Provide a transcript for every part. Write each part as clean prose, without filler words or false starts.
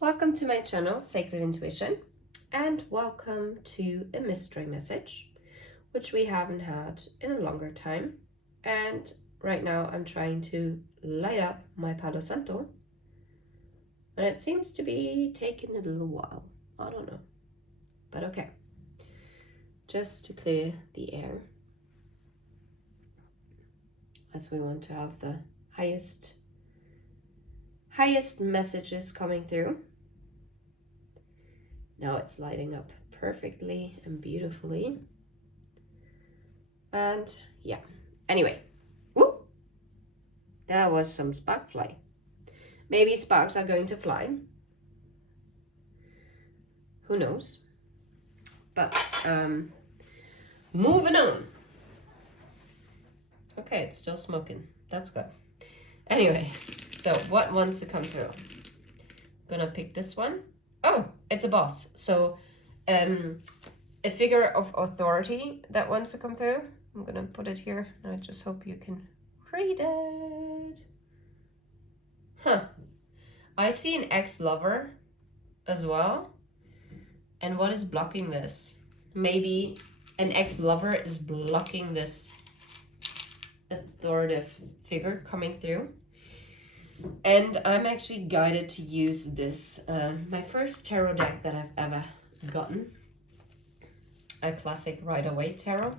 Welcome to my channel, Sacred Intuition, and welcome to a mystery message, which we haven't had in a longer time. And right now I'm trying to light up my Palo Santo, and it seems to be taking a little while. I don't know, but okay. Just to clear the air, as we want to have the highest messages coming through. Now it's lighting up perfectly and beautifully. And yeah, anyway, whoop, there was some spark fly. Maybe sparks are going to fly. Who knows? But moving on. Okay, it's still smoking. That's good. Anyway, so what wants to come through? Gonna pick this one. Oh, it's a boss. So a figure of authority that wants to come through. I'm gonna put it here. I just hope you can read it. Huh. I see an ex-lover as well. And what is blocking this? Maybe an ex-lover is blocking this authoritative figure coming through. And I'm actually guided to use this, my first tarot deck that I've ever gotten. A classic Rider-Waite tarot.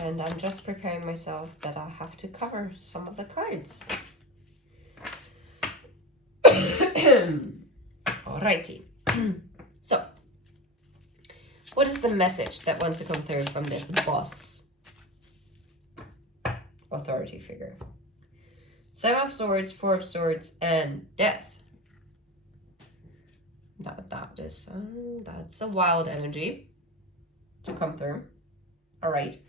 And I'm just preparing myself that I have to cover some of the cards. Alrighty. So, what is the message that wants to come through from this boss authority figure? Seven of Swords, Four of Swords, and Death. That's a wild energy to come through. All right.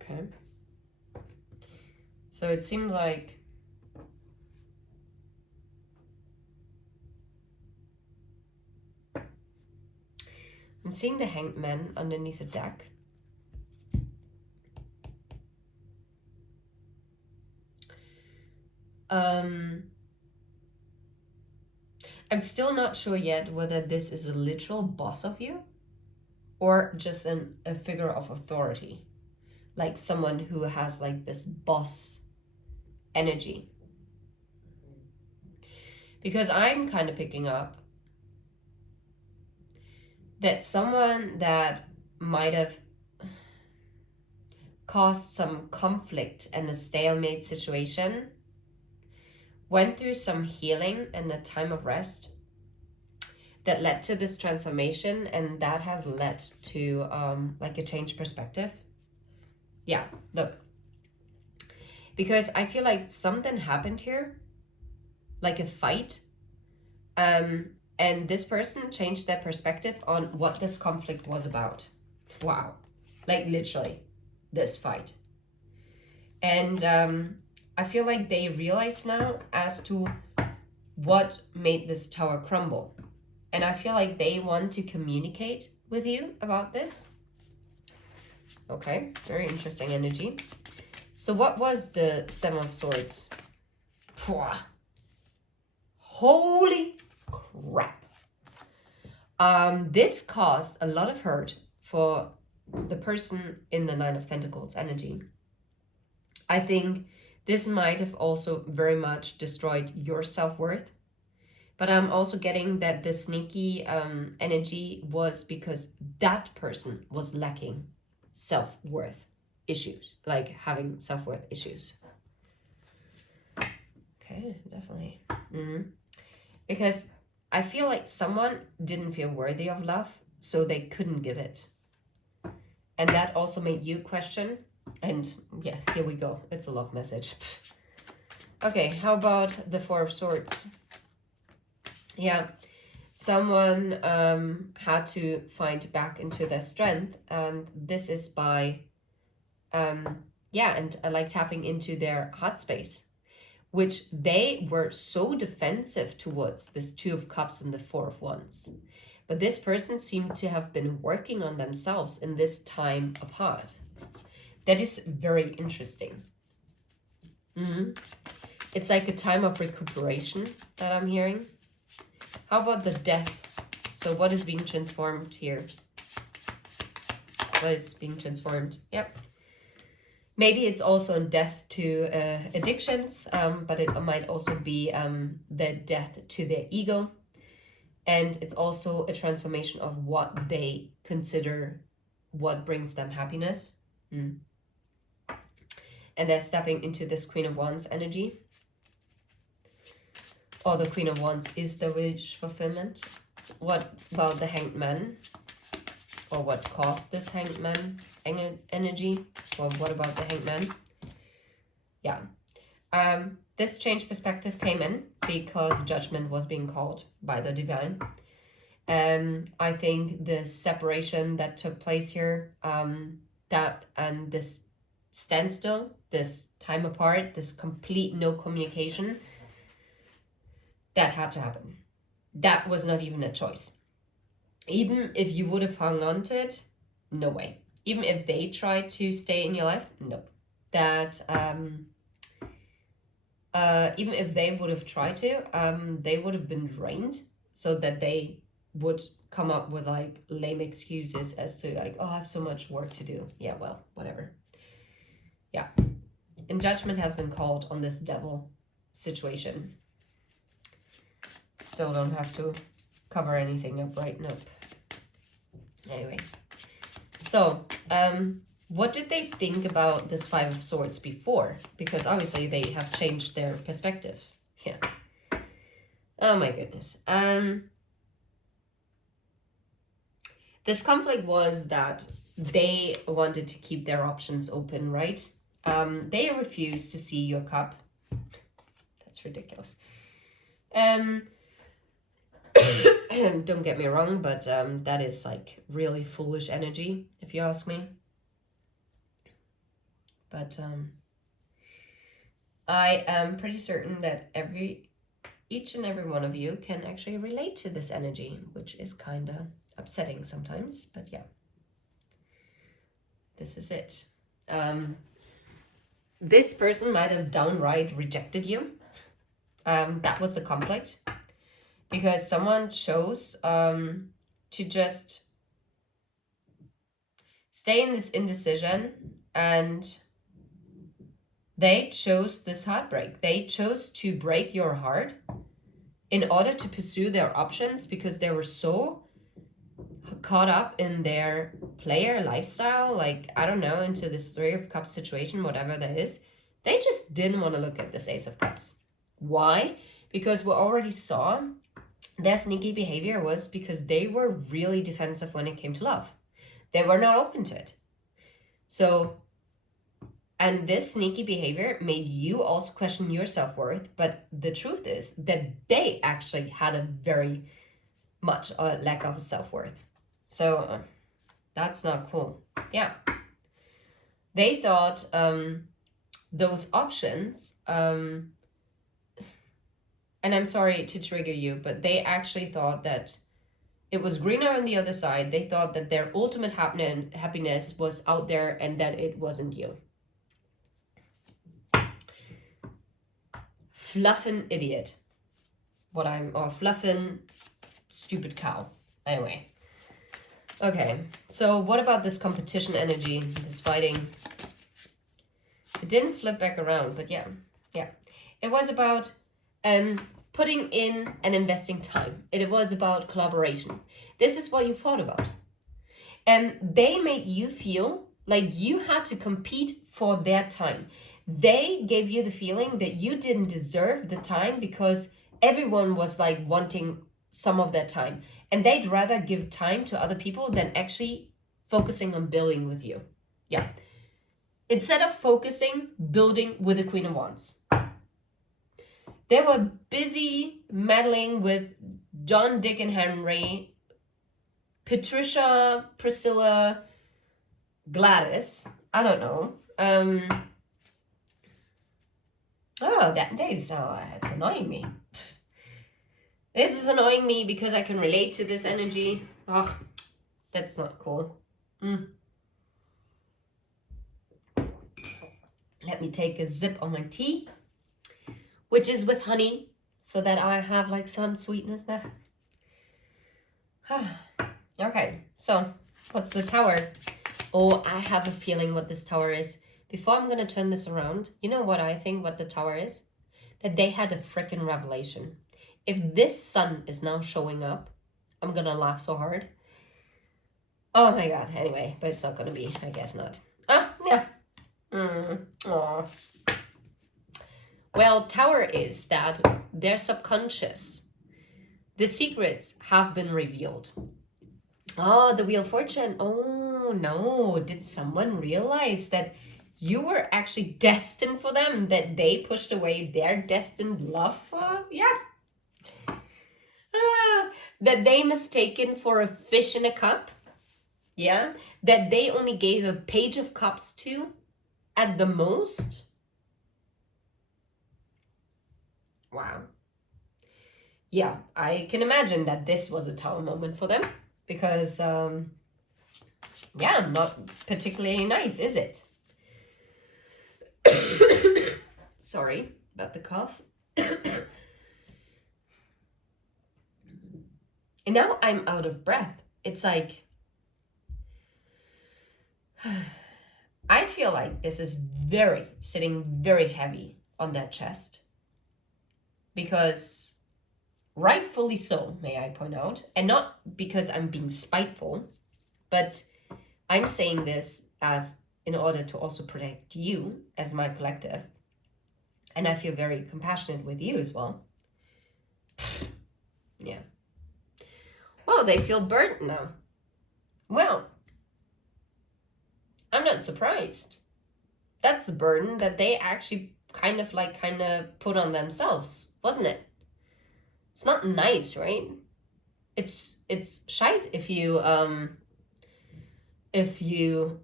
Okay. So it seems like I'm seeing the Hanged Man underneath the deck. I'm still not sure yet whether this is a literal boss of you or just a figure of authority, like someone who has like this boss energy. Because I'm kind of picking up that someone that might have caused some conflict and a stalemate situation went through some healing and a time of rest that led to this transformation, and that has led to like a changed perspective. Yeah, look. Because I feel like something happened here, like a fight, and this person changed their perspective on what this conflict was about. Wow. Like literally, this fight. And I feel like they realize now as to what made this tower crumble. And I feel like they want to communicate with you about this. Okay, very interesting energy. So what was the Seven of Swords? Holy crap. This caused a lot of hurt for the person in the Nine of Pentacles energy. I think this might have also very much destroyed your self-worth. But I'm also getting that the sneaky energy was because that person was lacking self-worth issues, like having self-worth issues. Okay, definitely. Because I feel like someone didn't feel worthy of love, so they couldn't give it. And that also made you question. And yeah, here we go. It's a love message. Okay, how about the Four of Swords? Yeah, someone had to find back into their strength, and this is by, yeah, and like tapping into their heart space, which they were so defensive towards this Two of Cups and the Four of Wands. But this person seemed to have been working on themselves in this time apart. That is very interesting. It's like a time of recuperation that I'm hearing. How about the death? So what is being transformed here? What is being transformed? Yep. Maybe it's also a death to addictions, but it might also be the death to their ego. And it's also a transformation of what they consider what brings them happiness. And they're stepping into this Queen of Wands energy. Or the Queen of Wands is the wish fulfillment. What about the Hanged Man? Or what caused this Hanged Man energy? Well, what about the Hanged Man? Yeah. This change perspective came in because judgment was being called by the divine. I think the separation that took place here, that and this standstill, this time apart, this complete no communication, that had to happen. That was not even a choice. Even if you would have hung on to it, no way. Even if they tried to stay in your life, nope. That even if they would have tried to, they would have been drained, so that they would come up with like lame excuses as to like, oh, I have so much work to do. Yeah, well, whatever. Yeah. And judgment has been called on this devil situation. Still don't have to cover anything up, right? Nope. Anyway. So, what did they think about this Five of Swords before? Because obviously they have changed their perspective. Yeah. Oh my goodness. This conflict was that they wanted to keep their options open, right? They refused to see your cup. That's ridiculous. Don't get me wrong, but that is like really foolish energy, if you ask me. But I am pretty certain that each and every one of you can actually relate to this energy, which is kind of upsetting sometimes, but yeah. This is it. This person might have downright rejected you. That was the conflict. Because someone chose to just stay in this indecision, and they chose this heartbreak. They chose to break your heart in order to pursue their options because they were so caught up in their player lifestyle, like, I don't know, into this Three of Cups situation, whatever that is. They just didn't want to look at this Ace of Cups. Why? Because we already saw their sneaky behavior was because they were really defensive when it came to love. They were not open to it. So, and this sneaky behavior made you also question your self-worth. But the truth is that they actually had a very much lack of self-worth. So that's not cool. Yeah. They thought those options, and I'm sorry to trigger you, but they actually thought that it was greener on the other side. They thought that their ultimate happiness was out there and that it wasn't you. Fluffin' idiot. Or fluffin' stupid cow. Anyway. Okay, so what about this competition energy, this fighting? It didn't flip back around, but yeah. It was about putting in and investing time. It was about collaboration. This is what you thought about. And they made you feel like you had to compete for their time. They gave you the feeling that you didn't deserve the time because everyone was like wanting some of that time. And they'd rather give time to other people than actually focusing on building with you. Yeah. Instead of focusing, building with the Queen of Wands. They were busy meddling with John, Dick, and Henry, Patricia, Priscilla, Gladys. I don't know. It's annoying me. This is annoying me because I can relate to this energy. Oh, that's not cool. Let me take a sip of my tea, which is with honey, so that I have like some sweetness there. Okay, so what's the tower? Oh, I have a feeling what this tower is. Before I'm gonna turn this around, you know what I think what the tower is? That they had a freaking revelation. If this sun is now showing up, I'm gonna laugh so hard. Oh my god, anyway, but it's not gonna be, I guess not. Ah, yeah. Well, tower is that their subconscious, the secrets have been revealed. Oh, the Wheel of Fortune. Oh no, did someone realize that you were actually destined for them, that they pushed away their destined love for? Yeah. That they mistaken for a fish in a cup. Yeah. That they only gave a page of cups to at the most. Wow. Yeah, I can imagine that this was a tower moment for them because, yeah, not particularly nice, is it? Sorry about the cough. And now I'm out of breath. It's like, I feel like this is sitting very heavy on that chest. Because, rightfully so, may I point out, and not because I'm being spiteful, but I'm saying this as in order to also protect you as my collective. And I feel very compassionate with you as well. Yeah. Well, they feel burnt now. Well, I'm not surprised. That's the burden that they actually kind of put on themselves, wasn't it? It's not nice, right? It's shite if you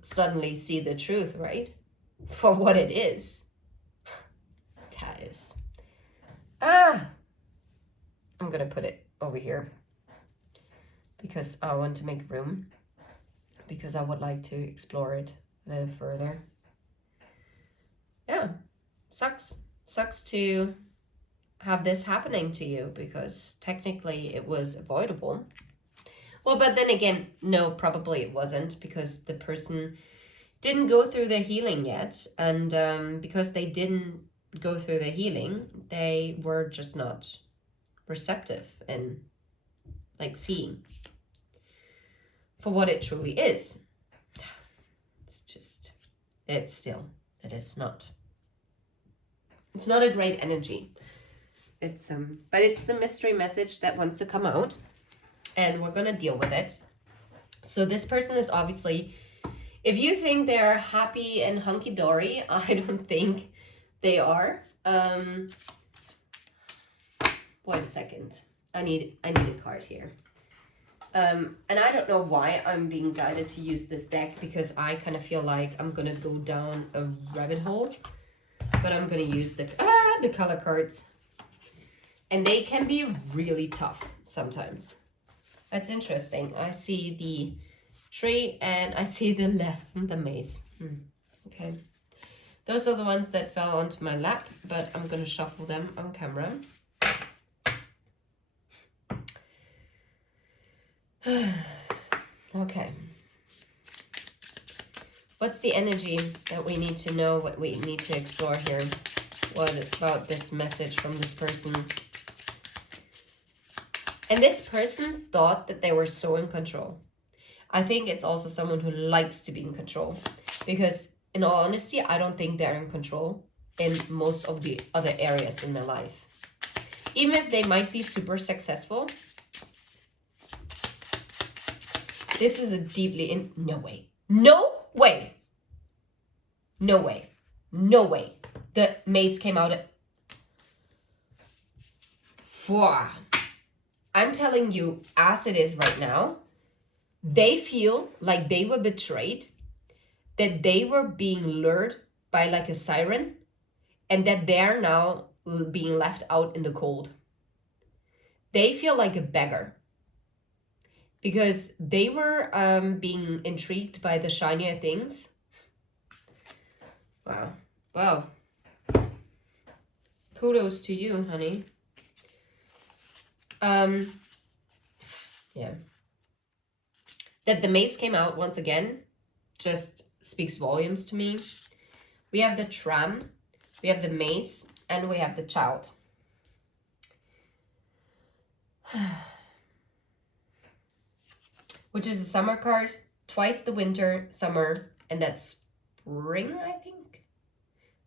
suddenly see the truth, right? For what it is. That is. I'm gonna put it over here because I want to make room, because I would like to explore it a little further. Yeah, sucks to have this happening to you, because technically it was avoidable. Well, but then again, no, probably it wasn't, because the person didn't go through their healing yet, and because they didn't go through their healing, they were just not receptive and like seeing for what it truly is. It is not. It's not a great energy. It's but it's the mystery message that wants to come out, and we're gonna deal with it. So this person is obviously, if you think they're happy and hunky-dory, I don't think they are. Wait a second. I need a card here. And I don't know why I'm being guided to use this deck, because I kind of feel like I'm gonna go down a rabbit hole. But I'm gonna use the color cards. And they can be really tough sometimes. That's interesting. I see the tree and I see the maze. Okay. Those are the ones that fell onto my lap, but I'm gonna shuffle them on camera. Okay. What's the energy that we need to know, what we need to explore here? What about this message from this person? And this person thought that they were so in control. I think it's also someone who likes to be in control, because in all honesty, I don't think they're in control in most of the other areas in their life. Even if they might be super successful, this is a deeply no way. The mace came out at 4. I'm telling you, as it is right now, they feel like they were betrayed, that they were being lured by like a siren, and that they're now being left out in the cold. they feel like a beggar because they were being intrigued by the shinier things. Wow. Well, kudos to you, honey. Yeah. That the mace came out once again just speaks volumes to me. We have the tram, we have the mace, and we have the child. Which is a summer card, twice the winter, summer, and that's spring, I think.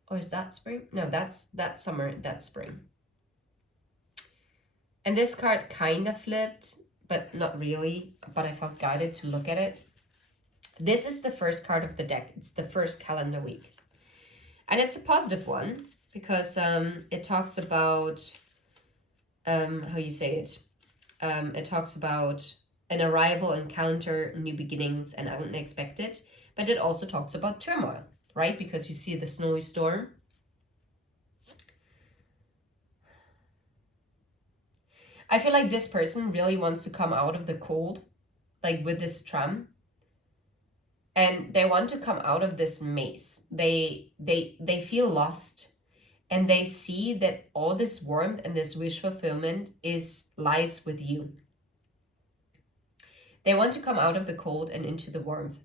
Or is that spring? No, that's summer, that's spring. And this card kind of flipped, but not really, but I felt guided to look at it. This is the first card of the deck. It's the first calendar week. And it's a positive one because it talks about, how you say it? It talks about an arrival, encounter, new beginnings, and unexpected. But it also talks about turmoil, right? Because you see the snowy storm. I feel like this person really wants to come out of the cold, like with this tram. And they want to come out of this maze. They feel lost. And they see that all this warmth and this wish fulfillment lies with you. They want to come out of the cold and into the warmth.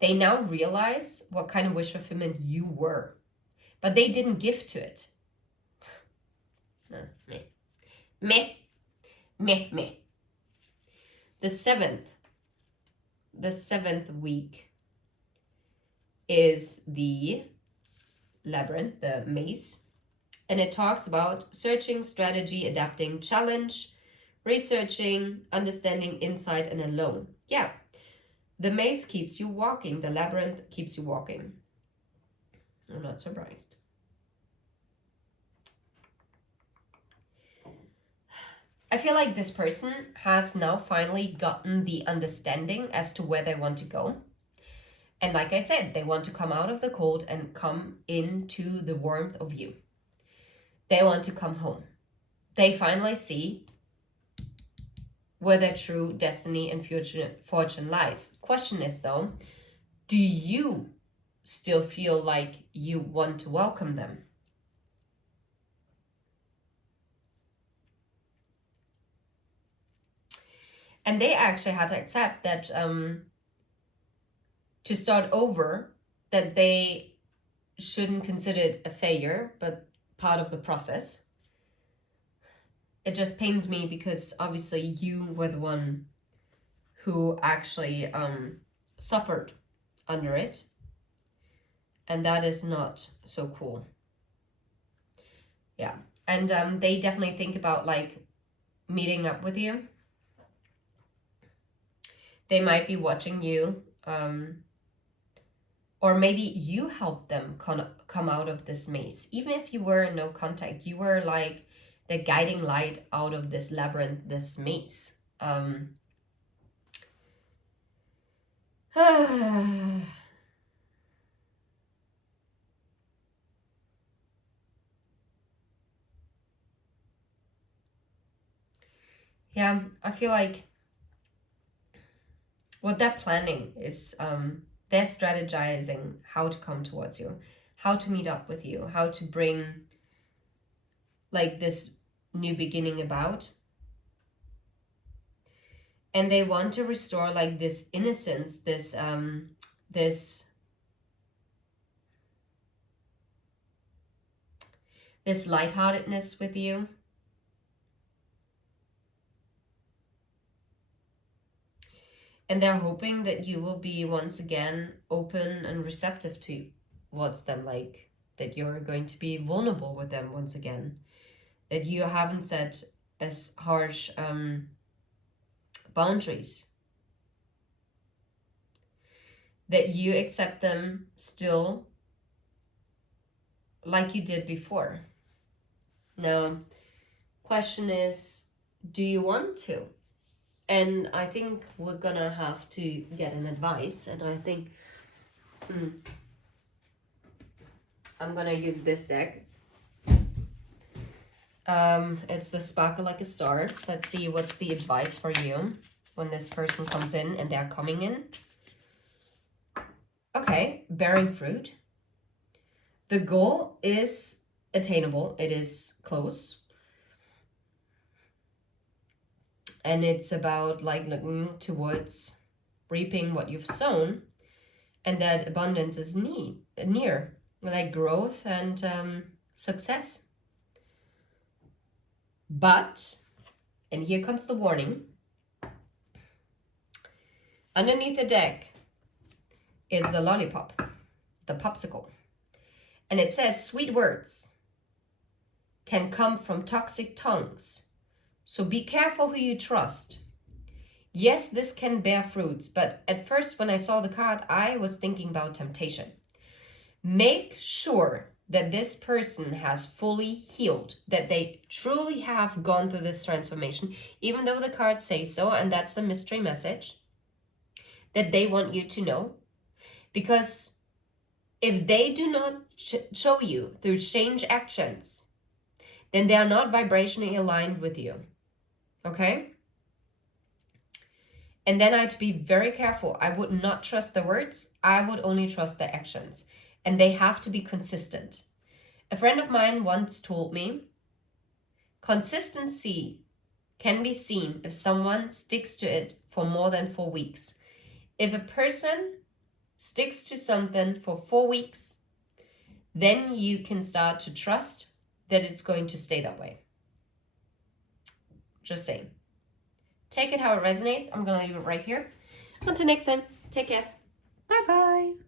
They now realize what kind of wish fulfillment you were. But they didn't give to it. Meh. The seventh week is the labyrinth, the maze. And it talks about searching, strategy, adapting, challenge, researching, understanding, insight, and alone. Yeah. The maze keeps you walking. The labyrinth keeps you walking. I'm not surprised. I feel like this person has now finally gotten the understanding as to where they want to go. And like I said, they want to come out of the cold and come into the warmth of you. They want to come home. They finally see where their true destiny and fortune lies. Question is though, do you still feel like you want to welcome them? And they actually had to accept that to start over, that they shouldn't consider it a failure, but part of the process. It just pains me because obviously you were the one who actually suffered under it. And that is not so cool. Yeah. And they definitely think about like meeting up with you. They might be watching you, or maybe you helped them come out of this maze. Even if you were in no contact, you were like the guiding light out of this labyrinth, this maze. Yeah, I feel like what they're planning is they're strategizing how to come towards you, how to meet up with you, how to bring like this new beginning about. And they want to restore like this innocence, this lightheartedness with you. And they're hoping that you will be once again open and receptive towards them, like that you're going to be vulnerable with them once again, that you haven't set as harsh boundaries, that you accept them still like you did before. Now, question is, do you want to? And I think we're gonna have to get an advice, and I think I'm gonna use this deck. It's the sparkle like a star. Let's see what's the advice for you when this person comes in and they're coming in. Okay, bearing fruit. The goal is attainable. It is close. And it's about like looking towards reaping what you've sown, and that abundance is near, like growth and success. But, and here comes the warning, underneath the deck is the lollipop, the popsicle. And it says, sweet words can come from toxic tongues. So be careful who you trust. Yes, this can bear fruits, but at first when I saw the card, I was thinking about temptation. Make sure that this person has fully healed, that they truly have gone through this transformation, even though the cards say so, and that's the mystery message that they want you to know. Because if they do not show you through change actions, then they are not vibrationally aligned with you. Okay? And then I had to be very careful. I would not trust the words. I would only trust the actions. And they have to be consistent. A friend of mine once told me, consistency can be seen if someone sticks to it for more than 4 weeks. If a person sticks to something for 4 weeks, then you can start to trust that it's going to stay that way. Just saying. Take it how it resonates. I'm going to leave it right here. Until next time, take care. Bye-bye.